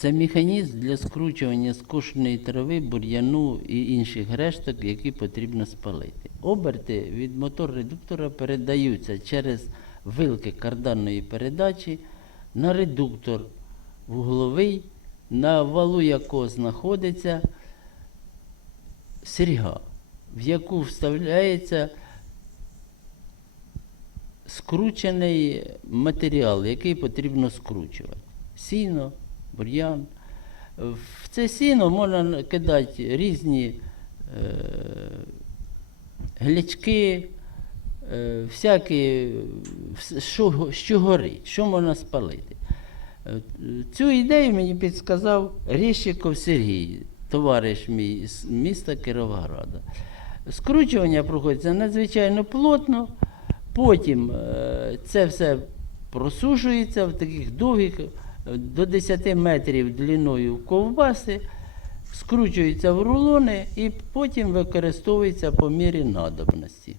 Це механізм для скручування скошеної трави, бур'яну і інших решток, які потрібно спалити. Оберти від мотор-редуктора передаються через вилки карданної передачі на редуктор вугловий, на валу якого знаходиться сірга, в яку вставляється скручений матеріал, який потрібно скручувати. Сіно, бур'ян. В це сіно можна кидати різні е, глячки, е, всякі, що, що горить, що можна спалити. Е, Цю ідею мені підказав Ріщиков Сергій, товариш мій з міста Кіровограда. Скручування проходиться надзвичайно плотно, потім е, це все просушується в таких довгих, до 10 метрів длиною ковбаси, скручується в рулони і потім використовується по мірі надобності.